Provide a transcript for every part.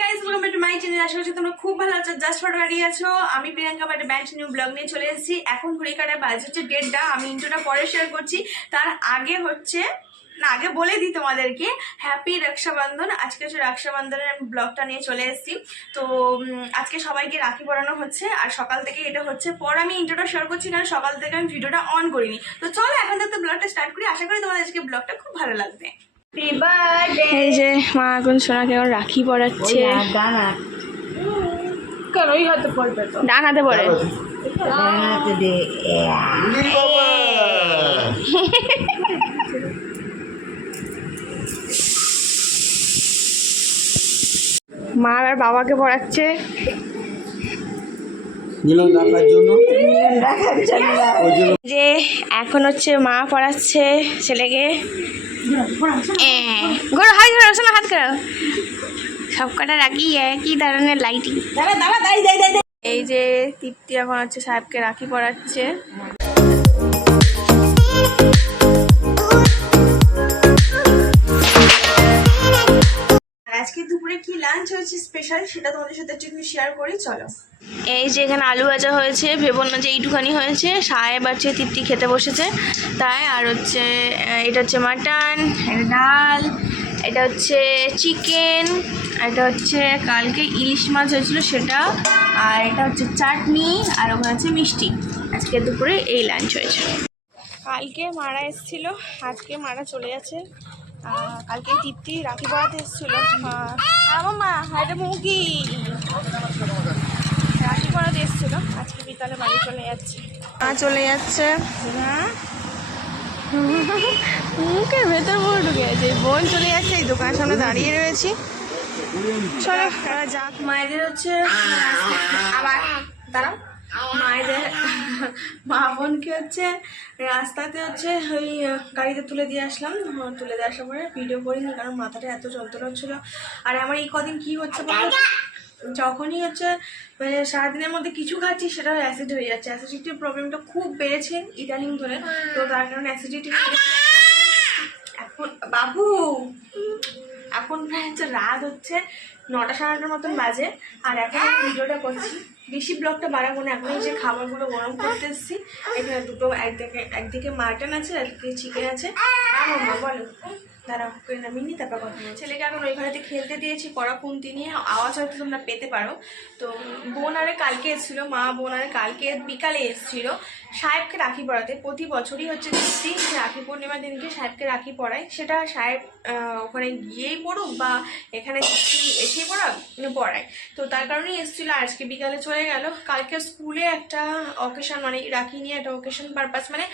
Guys, welcome back to my channel. আশা করছি তোমরা খুব ভালো আছো, জাস্ট ফর গাড়ি আছো। আমি প্রিয়াঙ্কা একটা ব্যান্ড নিউ ব্লগ নিয়ে চলে এসেছি। এখন ঘড়ি কাটার বাজে হচ্ছে 1:30। আমি ইন্ট্রোটা পরে শেয়ার করছি। তার আগে হচ্ছে আগে বলে দিই তোমাদেরকে হ্যাপি রক্ষাবন্ধন। আজকে হচ্ছে রক্ষাবন্ধনের ব্লগটা নিয়ে চলে এসেছি। তো আজকে সবাইকে রাখি পরানো হচ্ছে আর সকাল থেকে এটা হচ্ছে। পর আমি ইন্ট্রোটা শেয়ার করছি কারণ সকাল থেকে আমি ভিডিওটা অন করিনি। তো চলো এখন থেকে ব্লগটা স্টার্ট করি। আশা করি তোমাদের আজকে ব্লগটা খুব ভালো লাগবে। এই যে মা এখন সোনাকে এখন রাখি পরাচ্ছে। ডান হাতে পরে মা আর বাবাকে পড়াচ্ছে যে এখন হচ্ছে মা পড়াচ্ছে ছেলেকে। হাত করো সব কটা রাখি একই ধরনের লাইটিং। এই যে তৃপ্তি এখন হচ্ছে সাহেবকে রাখি পরাচ্ছে। আজকে দুপুরে কি লাঞ্চ হয়েছে স্পেশাল সেটা তোমাদের সাথে একটু শেয়ার করি, চলো। এই যে এখানে আলু ভাজা হয়েছে, ভেবো না যে এইটুখানি হয়েছে। সাহেব আছে তৃপ্তি খেতে বসেছে তাই। আর হচ্ছে এটা হচ্ছে মাটন, এটা ডাল, এটা হচ্ছে চিকেন, এটা হচ্ছে কালকে ইলিশ মাছ হয়েছিল সেটা, আর এটা হচ্ছে চাটনি, আর ওখানে হচ্ছে মিষ্টি। আজকে দুপুরে এই লাঞ্চ হয়েছে। কালকে মারা এসেছিল, আজকে মারা চলে যাচ্ছে। কালকে তৃপ্তি রাখি পড়াতে এসেছিল। মা এটা মুগি রাখি পড়াতে এসেছিল, আজকে বিকালে বাড়ি চলে যাচ্ছে। চলে যাচ্ছে মুখের ভেতর পুরো ঢুকে আছে। বোন চলে যাচ্ছে, এই দোকানের সামনে দাঁড়িয়ে রয়েছি। চলো যাক। মায়েদের হচ্ছে আবার দাঁড়াও, মায়েদের মা বোনকে হচ্ছে রাস্তাতে হচ্ছে ওই গাড়িতে তুলে দিয়ে আসলাম। তুলে দিয়ে আসার পরে ভিডিও করিনি কারণ মাথাটা এত যন্ত্রণা হচ্ছিলো। আর আমার এই কদিন কি হচ্ছে যখনই হচ্ছে মানে সারাদিনের মধ্যে কিছু খাচ্ছি সেটা অ্যাসিড হয়ে যাচ্ছে। অ্যাসিডিটির প্রবলেমটা খুব বেড়েছে ইদানিং ধরে, তো তার কারণে অ্যাসিডিটি এখন বাবু এখন প্রায় হচ্ছে রাত হচ্ছে 9টা সাড়ে 9টার মতন বাজে। আর এখন আমি ভিডিওটা করছি, বেশি ব্লগটা বাড়াবো না। এখন এই যে খাবারগুলো গরম করতে এসেছি। এখানে দুটো একদিকে মাটন আছে, একদিকে চিকেন আছে। মা বলো দাঁড়াও করে নামিনি তারপর কথা বলছি। ছেলেকে এখন ওই ঘরেতে খেলতে দিয়েছি পড়া খুন্তি নিয়ে, আওয়াজ হয়তো তোমরা পেতে পারো। তো বোন আরে কালকে এসেছিলো, মা বোন আরে কালকে বিকালে এসেছিলো সাহেবকে রাখি পড়াতে। প্রতি বছরই হচ্ছে তৃপ্তি রাখি পূর্ণিমার দিনকে সাহেবকে রাখি পড়ায়। সেটা সাহেব ওখানে গিয়েই পড়ুক বা এখানে এসেই পড়ায়, তো তার কারণেই এসেছিলো। আজকে বিকালে চলে গেল। কালকে স্কুলে একটা অকেশন মানে রাখি নিয়ে একটা অকেশন পারপাস মানে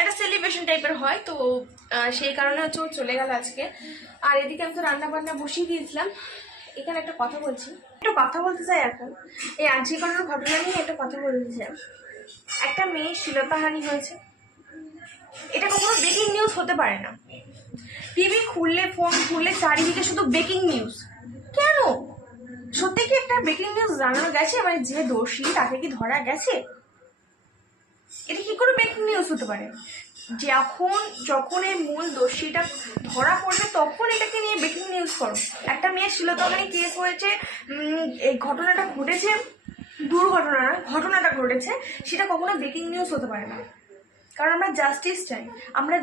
একটা সেলিব্রেশন টাইপের হয়, তো সেই কারণে হচ্ছে ও চলে গেল আজকে। আর এদিকে আমি তো রান্না বান্না বসিয়ে দিয়েছিলাম। এখানে একটা কথা বলছি, একটা কথা বলতে চাই। এখন এই আর্যিকরের ঘটনা নিয়ে একটা কথা বলতে চাই। একটা মেয়ে শ্লীলতাহানি হয়েছে, এটা কখনো ব্রেকিং নিউজ হতে পারে না। টিভি খুললে ফোন খুললে চারিদিকে শুধু ব্রেকিং নিউজ। কেন? সত্যি কি একটা ব্রেকিং নিউজ জানানো গেছে মানে যে দোষী তাকে কি ধরা গেছে? এটা কি করে ব্রেকিং নিউজ হতে পারে? যখন এই মূল দোষীটা ধরা পড়বে তখন এটাকে নিয়ে ব্রেকিং নিউজ করো। একটা মেয়ের শ্লীলতাহানি কেস হয়েছে, এই ঘটনাটা ঘটেছে, দুর্ঘটনা নয় ঘটনাটা ঘটেছে, সেটা কখনো ব্রেকিং নিউজ হতে পারে না। কারণ আমরা জাস্টিস চাই, আমরা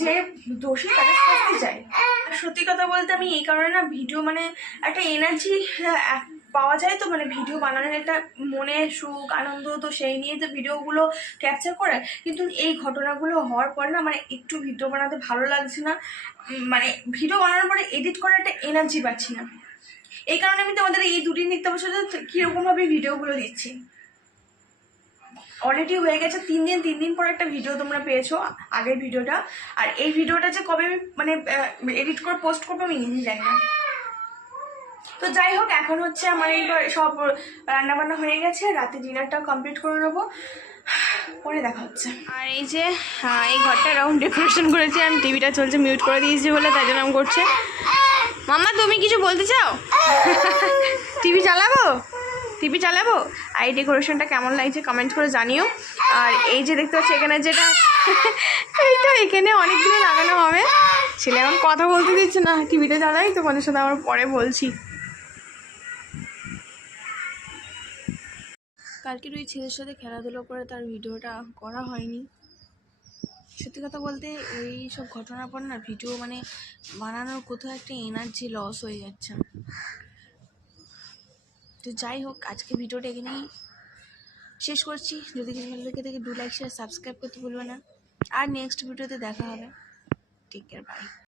যে দোষী তাকে শাস্তি চাই। সত্যি কথা বলতে আমি এই কারণে না ভিডিও মানে একটা এনার্জি পাওয়া যায়, তো মানে ভিডিও বানানোর একটা মনে সুখ আনন্দ, তো সেই নিয়ে তো ভিডিওগুলো ক্যাপচার করে। কিন্তু এই ঘটনাগুলো হওয়ার পর না মানে একটু ভিডিও বানাতে ভালো লাগছে না। মানে ভিডিও বানানোর পরে এডিট করার একটা এনার্জি পাচ্ছি না। এই কারণে আমি তোমাদের এই দুদিন দেখতে পাচ্ছি কিরকমভাবে ভিডিওগুলো দিচ্ছি। অলরেডি হয়ে গেছে 3 দিন পর একটা ভিডিও তোমরা পেয়েছো, আগের ভিডিওটা। আর এই ভিডিওটা যে কবে আমি মানে এডিট করে পোস্ট করবো আমি নিজেই জানি না। তো যাই হোক, এখন হচ্ছে আমার এই সব রান্নাবান্না হয়ে গেছে, রাতে ডিনারটাও কমপ্লিট করে নেবো, পরে দেখা হচ্ছে। আর এই যে এই ঘরটা এরকম ডেকোরেশন করেছি আমি, টিভিটা চলছে মিউট করে দিয়েছি বলে তাই জন্য আমি করছে। মাম্মা তুমি কিছু বলতে চাও? টিভি চালাবো। আর এই ডেকোরেশনটা কেমন লাগছে কমেন্ট করে জানিও। আর এই যে দেখতে পাচ্ছি এখানে যেটা এইটা এখানে অনেকগুলো লাগানো হবে। ছেলে এখন কথা বলতে দিচ্ছে না, টিভিটা চালাই তোমাদের সাথে আমার পরে বলছি। কালকের ওই ছেলের সাথে খেলাধুলো করে তার ভিডিওটা করা হয়নি। সত্যি কথা বলতে এই সব ঘটনার পর না ভিডিও মানে বানানোর কোথাও একটা এনার্জি লস হয়ে যাচ্ছে। তো যাই হোক, আজকে ভিডিওটা এখানেই শেষ করছি। যদি কিছু ভালো লেগে থাকে 2 লাইক শেয়ার সাবস্ক্রাইব করতে ভুলবে না। আর নেক্সট ভিডিওতে দেখা হবে। Take care, by.